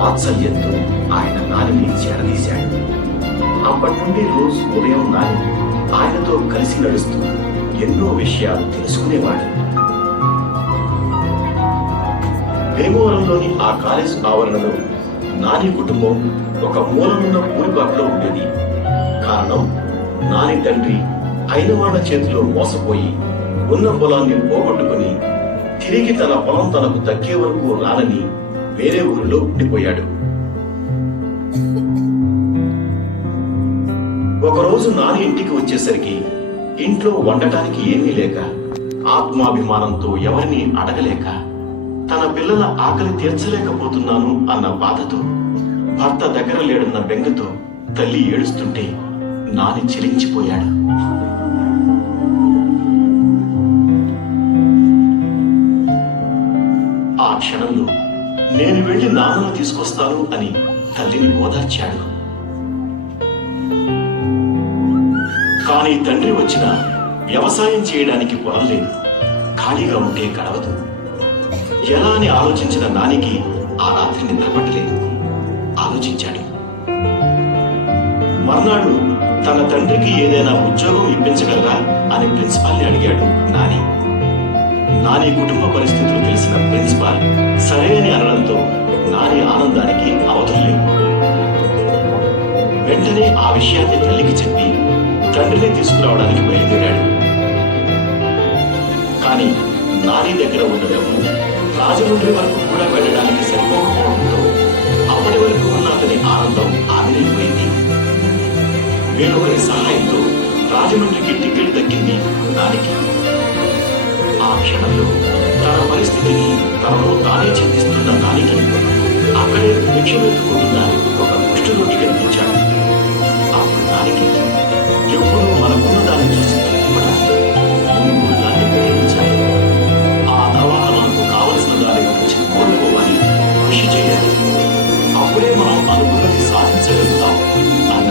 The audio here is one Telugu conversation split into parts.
వాత్సల్యంతో ఆయన నానిని చేరదీశాడు. అప్పటి నుండి రోజు ఉదయం నాని ఆయనతో కలిసి నడుస్తూ ఎన్నో విషయాలు తెలుసుకునేవాడు. భీమవరంలోని ఆ కాలేజ్ ఆవరణలో నాని కుటుంబం ఒక మూలనున్న పూరిపాకలో ఉండేది. కారణం, నాని తండ్రి అయినవాళ్ల చేతిలో మోసపోయి ఉన్న పొలాన్ని పోగొట్టుకుని తిరిగి తన పొలం తనకు దక్కే వరకు రానని వేరే ఊరిలో ఉండిపోయాడు. ఒకరోజు నాని ఇంటికి వచ్చేసరికి ఇంట్లో వండటానికి ఏమీ లేక, ఆత్మాభిమానంతో ఎవరిని అడగలేక, తన పిల్లల ఆకలి తీర్చలేకపోతున్నాను అన్న బాధతో, భర్త దగ్గర లేడన్న బెంగతో తల్లి ఏడుస్తుంటే నాని చెలించిపోయాడు. ఆ క్షణంలో నేను వెళ్లి నాన్నను తీసుకొస్తాను అని తల్లిని ఓదార్చాడు. కానీ తండ్రి వచ్చిన వ్యవసాయం చేయడానికి పొలం లేదు, ఖాళీగా ఉంటే గడవదు. ఎలా అని ఆలోచించిన నానికి ఆ రాత్రి నిద్రపట్టలేదు. ఆలోచించాడు. మర్నాడు తన తండ్రికి ఏదైనా ఉద్యోగం ఇప్పించగలరా అని ప్రిన్సిపాల్ని అడిగాడు నాని కుటుంబ పరిస్థితులు తెలిసిన ప్రిన్సిపాల్ సరే అని అనడంతో నాని ఆనందానికి అవధులు లేవు. వెంటనే ఆ విషయాన్ని తల్లికి చెప్పి తండ్రిని తీసుకురావడానికి బయలుదేరాడు. కానీ నాని దగ్గర ఉన్న డబ్బు రాజమండ్రి వరకు కూడా వెళ్ళడానికి సరిపోకపోవడంతో అప్పటి వరకు ఉన్న అతని ఆనందం ఆవిరైపోయింది. వేరొకరి సహాయంతో రాజమండ్రికి టికెట్ దక్కింది నానికి. ఆ క్షణంలో తన పరిస్థితిని తనలో తానే చింతిస్తున్న నానికి అక్కడే భిక్షమెత్తుకుంటున్న ఒక కుష్ఠరోగి కనిపించాడు. అప్పుడు నానికి ఎప్పుడూ మనకున్న దాన్ని చూసి తప్పుపడాలి, ముందు దాన్ని ప్రేమించాలి, ఆ తర్వాత మనకు కావలసిన దాని గురించి కోరుకోవాలి, కృషి చేయాలి, అప్పుడే మనం అనుకున్నది సాధించగలుగుతాం అన్న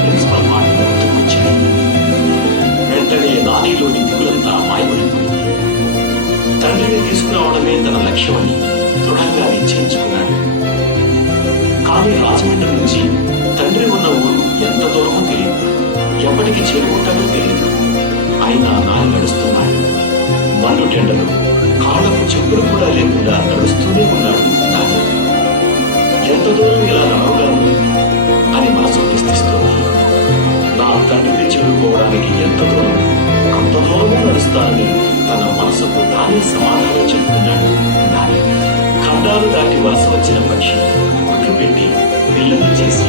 ప్రిన్సిపల్ మాటలు గుర్తుకొచ్చాయి. వెంటనే నానిలోని దిగులంతా మాయమైపోయింది. తండ్రిని తీసుకురావడమే తన లక్ష్యమని దృఢంగా నిశ్చయించుకున్నాడు. కానీ రాజమండ్రి నుంచి తండ్రి ఉన్న ఊరు ఎంత దూరమో తెలియదు, ఎప్పటికి చేరుకుంటాడో తెలియదు. అయినా నాని నడుస్తున్నాడు. మండుటెండలు కాళ్ళకు చెప్పులు కూడా లేకుండా నడుస్తూనే ఉన్నాడు నాని. ఎంత దూరం ఇలా నడవగలను అని మనసు ప్రశ్నిస్తోంది. నా తండ్రిని చేరుకోవడానికి ఎంత దూరం, అంత దూరము నడుస్తానని తన మనసుకు తానే సమాధానం చెప్తున్నాడు నాని. ఖండాలు దాటి వలస వచ్చిన పక్షి గుడ్లు పెట్టి పిల్లల్ని చేసి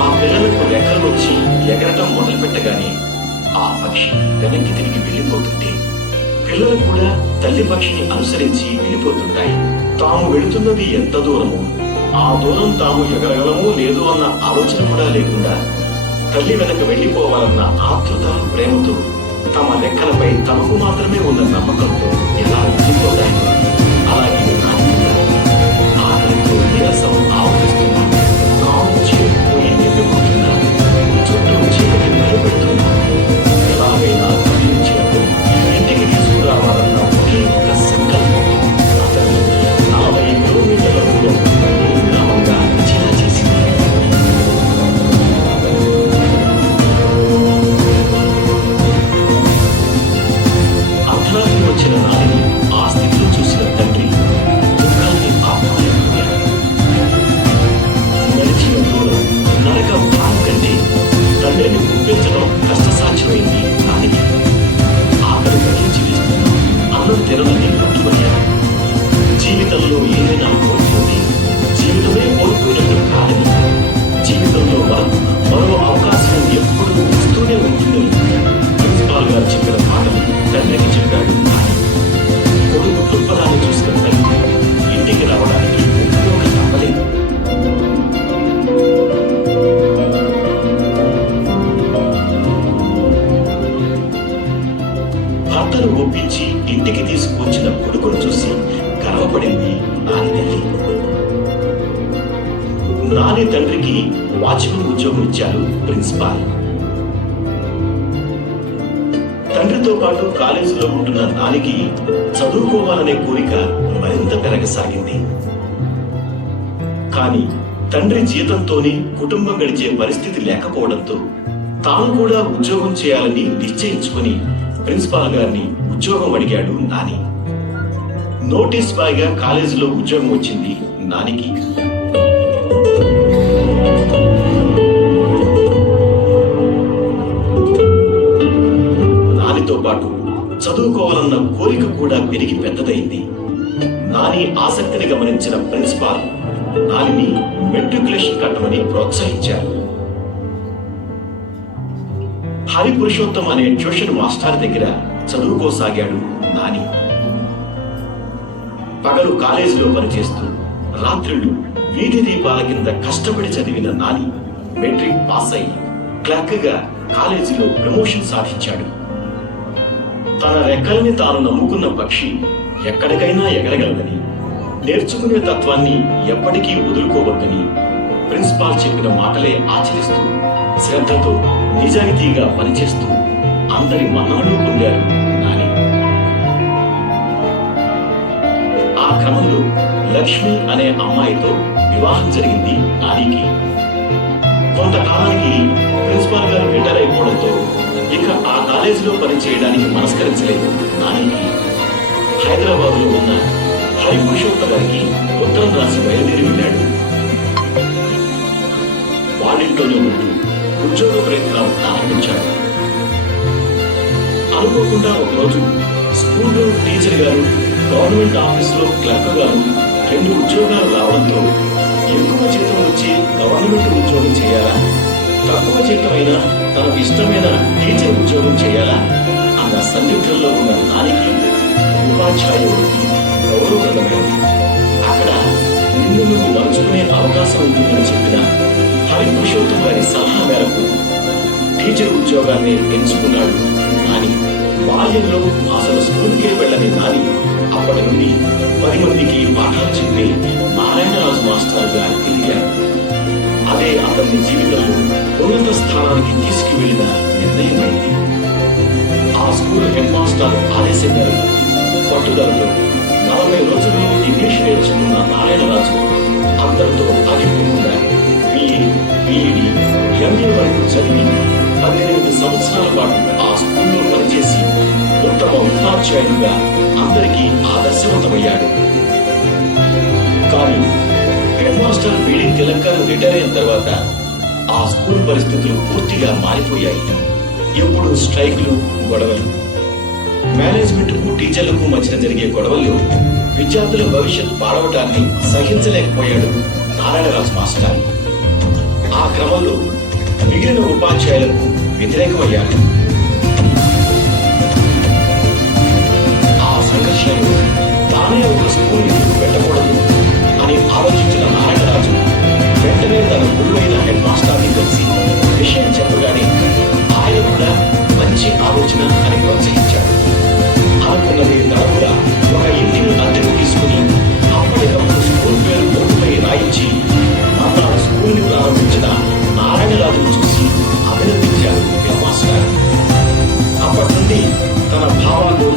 ఆ పిల్లలకు రెక్కలు వచ్చి ఎగరటం మొదలుపెట్టగానే ఆ పక్షి వెనక్కి తిరిగి వెళ్ళిపోతుంటే పిల్లలు కూడా తల్లి పక్షిని అనుసరించి వెళ్ళిపోతుంటాయి. తాము వెళుతున్నది ఎంత దూరమో, ఆ దూరం తాము ఎగరగలమో లేదో అన్న ఆలోచన కూడా లేకుండా తల్లి వెనక వెళ్ళిపోవాలన్న ఆతృత, ప్రేమతో తమ లెక్కలపై తమకు మాత్రమే ఉన్న నమ్మకంతో ఎలా వెళ్ళిపోతాయి. అలాగే ఆకలితో నీరసం ఆవరిస్తున్నా, కాము చేరిపోయి నిండిపోతున్నా, చుట్టూ చీకటి నిలబెడుతున్నా, ఎలాగైనా తల్లి చేరుకుని ఇంటికి తీసుకురావాలన్న ఒకే ఒక సంకల్పం అతను 40 కిలోమీటర్ల దూరం గ్రామంగా చిలా చేసింది. అర్ధరాత్రి వచ్చిన నాని ఆ స్థితిలో చూసిన తండ్రి దుఃఖాన్ని ఆపుకోలేకపోయాడు. నడిచిన దూరం నరక భారం కంటే తండ్రిని గుప్పించడం కష్టసాధ్యమైంది నానికి. ఆకలి తగ్గించి వేస్తున్నా అన్నం తినదని పట్టుబడ్డాడు. జీవితంలో ఏదైనా కోల్పోతే జీవితమే కోల్పోయినట్టు కాదని, జీవితంలో మరో అవకాశం ఎప్పుడూ వస్తూనే ఉంటుందని ప్రిన్సిపాల్ గారు చెప్పిన మాటలు తండ్రికి చెప్పాడు నాని. కొడుకు దృక్పథాన్ని చూసిన తండ్రి ఇంటికి రావడానికి ఒప్పుకోక తప్పలేదు. భర్తను ఒప్పించి ఇంటికి తీసుకువచ్చిన కొడుకును చూసి గర్వపడింది నాని తల్లి. నాని తండ్రికి వాచ్మెన్ ఉద్యోగం ఇచ్చారు ప్రిన్సిపాల్. తండ్రితో పాటు కాలేజీలో ఉంటున్న నానికి చదువుకోవాలనే కోరిక మరింత పెరగసాగింది. కానీ తండ్రి జీతంతోనే కుటుంబం గడిచే పరిస్థితి లేకపోవడంతో తాను కూడా ఉద్యోగం చేయాలని నిశ్చయించుకుని ప్రిన్సిపాల్ గారిని ఉద్యోగం అడిగాడు నాని. నోటీస్ బాయ్గా కాలేజీలో ఉద్యోగం వచ్చింది నానికి. నానితో పాటు చదువుకోవాలన్న కోరిక కూడా పెరిగి పెద్దదైంది. నాని ఆసక్తిని గమనించిన ప్రిన్సిపాల్ నానిని మెట్రికులేషన్ కట్టమని ప్రోత్సహించారు. హరిపురుషోత్తం అనే ట్యూషన్ మాస్టర్ దగ్గర చదువుకోసాగాడు నాని. పగలు కాలేజీలో పనిచేస్తూ రాత్రులు వీధి దీపాల కింద కష్టపడి చదివిన నాని మెట్రిక్ పాస్ అయి క్లర్క్ గా కాలేజీలో ప్రమోషన్ సాధించాడు. తన రెక్కల్ని తాను నమ్ముకున్న పక్షి ఎక్కడికైనా ఎగరగలదని, నేర్చుకునే తత్వాన్ని ఎప్పటికీ వదులుకోవద్దని ప్రిన్సిపాల్ చెప్పిన మాటలే ఆచరిస్తూ శ్రద్ధతో నిజాయితీగా పనిచేస్తూ అందరి మన్ననలు పొందారు నాని. ఆ క్రమంలో లక్ష్మి అనే అమ్మాయితో వివాహం జరిగింది నానికి. కొంతకాలానికి ప్రిన్సిపాల్ గారు రిటైర్ అయిపోవడంతో ఇక ఆ కాలేజీలో పనిచేయడానికి మనస్కరించలేదు నానికి. హైదరాబాద్ లో ఉన్న హరిపురుషోత్త గారికి ఉత్తరం రాసి బయలుదేరి వెళ్ళాడు. వాడింట్లోనే ఉంటూ ఉద్యోగ ప్రయత్నాలు ప్రారంభించాడు. అనుకోకుండా ఒకరోజు స్కూల్లో టీచర్ గారు, గవర్నమెంట్ ఆఫీసులో క్లర్క్ గారు 2 ఉద్యోగాలు రావడంతో ఎక్కువ జీతం వచ్చి గవర్నమెంట్ ఉద్యోగం చేయాలా, తక్కువ జీతం అయినా తనకు ఇష్టమైన టీచర్ ఉద్యోగం చేయాలా అన్న సందిగ్ధంలో ఉన్న నానికి ఉపాధ్యాయ వృత్తి గౌరవప్రదమైనది. అక్కడ నిన్ను నువ్వు మలుచుకునే అవకాశం ఉంటుందని చెప్పిన హరిపురుషోత్తం గారి సలహా మేరకు టీచర్ ఉద్యోగాన్ని ఎంచుకున్నాడు నాని. బాల్యంలో అసలు స్కూల్కే వెళ్ళని నాని అప్పటి నుండి 10 మందికి పాఠాలు చెప్పి నారాయణరాజు మాస్టర్గా ఎదిగాడు. అదే అతని జీవితంలో ఉన్నత స్థానానికి తీసుకువెళ్లిన నిర్ణయమైంది. ఆ స్కూల్ హెడ్ మాస్టర్ ఆదేశం మేరకు పట్టుదలతో 40 రోజులు ఇంగ్లీష్ నేర్చుకున్న నారాయణరాజు అందరితో ఆగిపోకుండా బిఏ, బిఈడి, ఎంఏ వరకు చదివి 18 సంవత్సరాల పాటు ఆ స్కూల్లో పనిచేసి ఉత్తమ ఉపాధ్యాయునిగా అందరికీ ఆదర్శవంతమయ్యాడు. కానీ హెడ్ మాస్టర్ బిడి తిలక్ గారు రిటైర్ అయిన తర్వాత ఆ స్కూల్ పరిస్థితులు పూర్తిగా మారిపోయాయి. ఎప్పుడు స్ట్రైక్లు, గొడవలు. మేనేజ్మెంట్ కు టీచర్లకు మధ్య జరిగే గొడవల్లో విద్యార్థుల భవిష్యత్ పాడవటాన్ని సహించలేకపోయాడు నారాయణరాజు మాస్టర్. ఆ క్రమంలో మిగిలిన ఉపాధ్యాయులకు వ్యతిరేకమయ్యాడు. ఆ సంఘర్షణలు తానే ఒక స్కూల్ ఎందుకు పెట్టకూడదు అని ఆలోచించిన నారాయణరాజు వెంటనే తన గురువైన హెడ్ మాస్టర్ని కలిసి విషయం చెప్పగానే ఆయన కూడా మంచి ఆలోచన అని ప్రోత్సహించాడు. అనుకున్నది తడవుగా ఒక ఇంటిని అద్దెకు తీసుకుని అప్పటికప్పుడు స్కూల్ పేరు బోర్డుపై రాయించి మర్నాడు స్కూల్ని ప్రారంభించిన నారాయణరాజును చూసి అభినందించాడు హెడ్ మాస్టర్. అప్పటి నుండి తన భావాలు,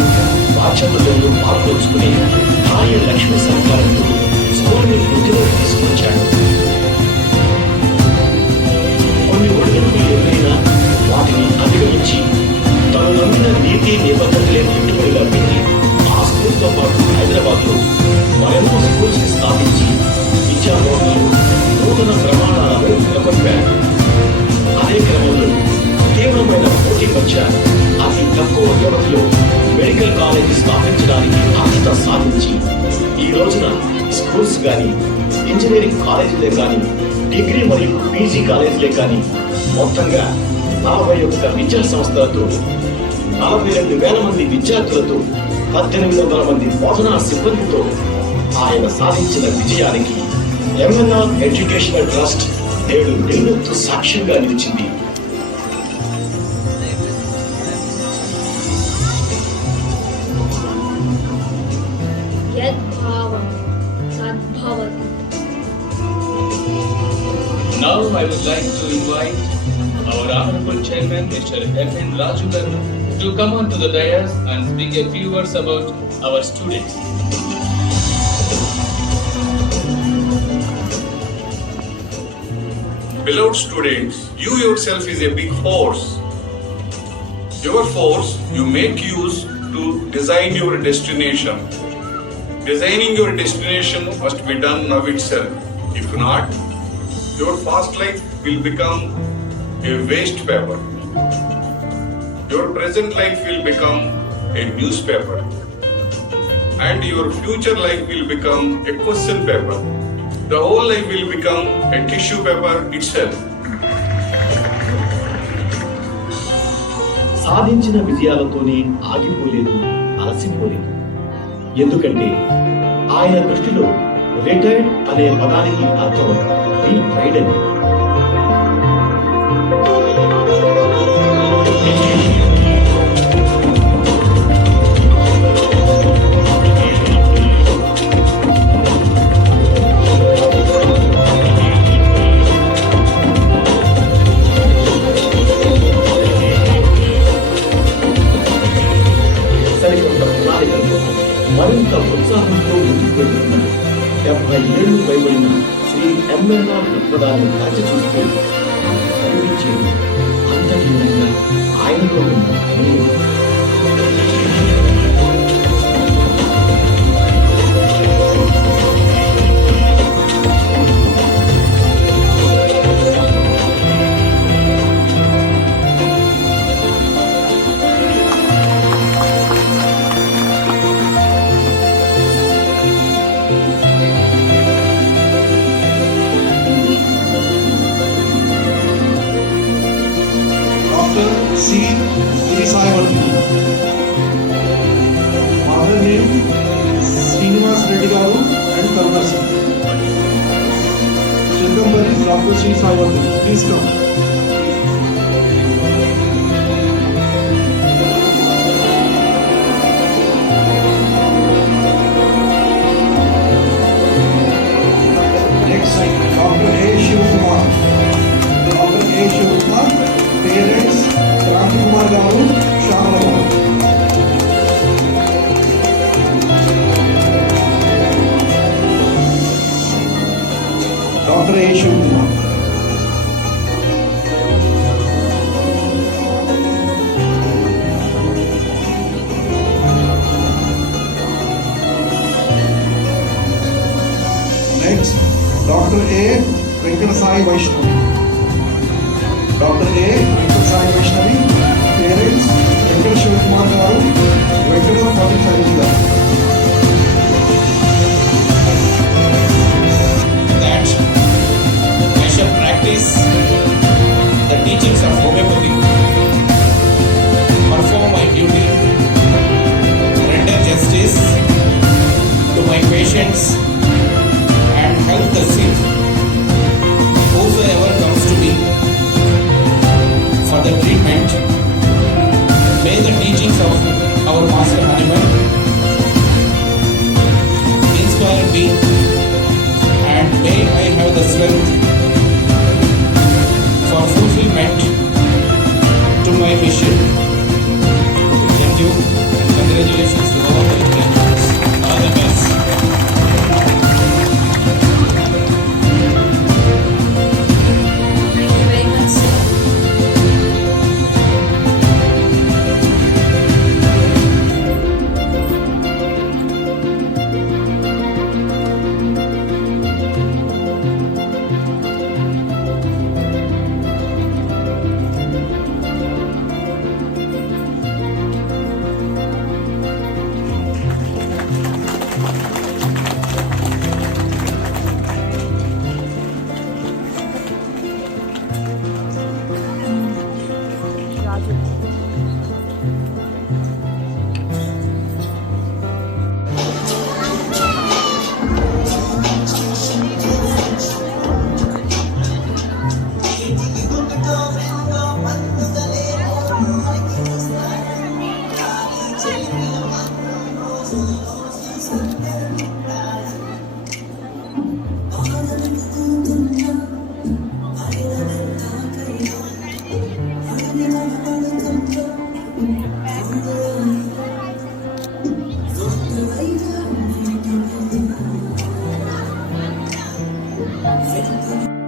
బాధ్యతలను పాల్పంచుకుని భార్య లక్ష్మి సహకారంతో స్కూల్ని వృద్ధిలోకి తీసుకొచ్చాడు. కొన్ని ఒడిదుడుకులు ఎదురైనా వాటిని అధిగమించి తను నమ్మిన నీతి నిబద్ధతలే పెట్టుబడిగా పెట్టి ఆ స్కూల్తో పాటు హైదరాబాద్ లో మరెన్నో స్కూల్స్ స్థాపించి విద్యాబోధనలు, నూతన ప్రమాణాలను నెలకొల్పాడు. అదే క్రమంలో తీవ్రమైన పోటీ మధ్య అతి తక్కువ వ్యవధిలో మెడికల్ కాలేజీ స్థాపించడానికి అర్హత సాధించి ఈ రోజున స్కూల్స్ కానీ, ఇంజనీరింగ్ కాలేజీలే కానీ, డిగ్రీ మరియు పీజీ కాలేజీలే కానీ మొత్తంగా 41 విద్యా సంస్థలతో 42,000 మంది విద్యార్థులతో 1800 మంది బోధనా సిబ్బందితో ఆయన సాధించిన విజయానికి ఎంఎన్ఆర్ ఎడ్యుకేషనల్ ట్రస్ట్ నేడు నిలువెత్తు సాక్ష్యంగా నిలిచింది. Now I would like to invite our Honorable Chairman, Mr. F.N. Raju Garu, to come on to the dais and speak a few words about our students. Beloved students, you yourself is a big force. Your force you make use to design your destination. Designing your destination must be done now itself. If not, your past life will become a waste paper. Your present life will become a newspaper. And your future life will become a question paper. The whole life will become a tissue paper itself. సాధించిన విజయాలతోనే ఆగిపోలేదు, అలసిపోలేదు. ఎందుకంటే ఆయన దృష్టిలో రిటైర్డ్ అనే పదానికి అర్థం రీ ట్రైడ్ అని. 70 ఏళ్లు పైబడిన శ్రీ ఎంఎన్ఆర్ దృక్పథాన్ని కాచి చూస్తే కనిపించేది అంతహీనంగా ఆయనలో ఉన్న ధైర్యం. Dr. C. Srisayavarthi. Father name Srinivas Reddy Garu and Karuna Singh. Children is Dr. Srisayavarthi. Please come. Next, Dr. A. Shivakumar. Dr. A. Shivakumar, parents Kranti Kumar Garu, Shamala Garu. Dr. A. Shivakumar. Next, Dr. A. Venkata Sai Vaishnavi. Dr. A. Venkata Sai Vaishnavi, parents Venkata Shivakumar Garu, Venkata Pati Saini Garu. That I shall practice the teachings of homeopathy, perform my duty, render justice to my patients, and help the sick, whosoever comes to me for the treatment. May the teachings of our Master Hanuman inspire me, and may I have the strength for fulfillment to my mission. Thank you and congratulations to all the candidates. All the best. Thank you very much, sir.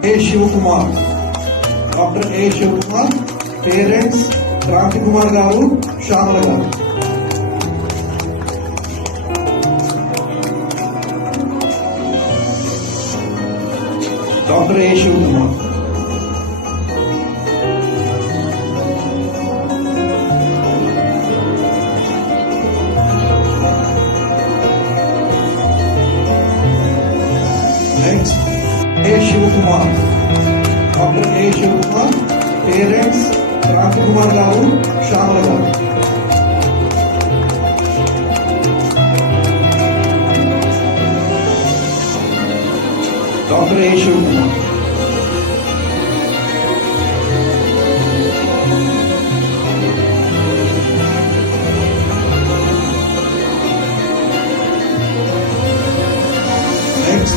A. Shivakumar. Dr. A. Shivakumar, parents Kranti Kumar Garu, Shamala Garu. Dr. A. Shivakumar. Next, A. Shivakumar. Dr. A. Shivakumar, parents Kranti Kumar Garu, Shamala Garu. Dr. A. Shivakumar. Next,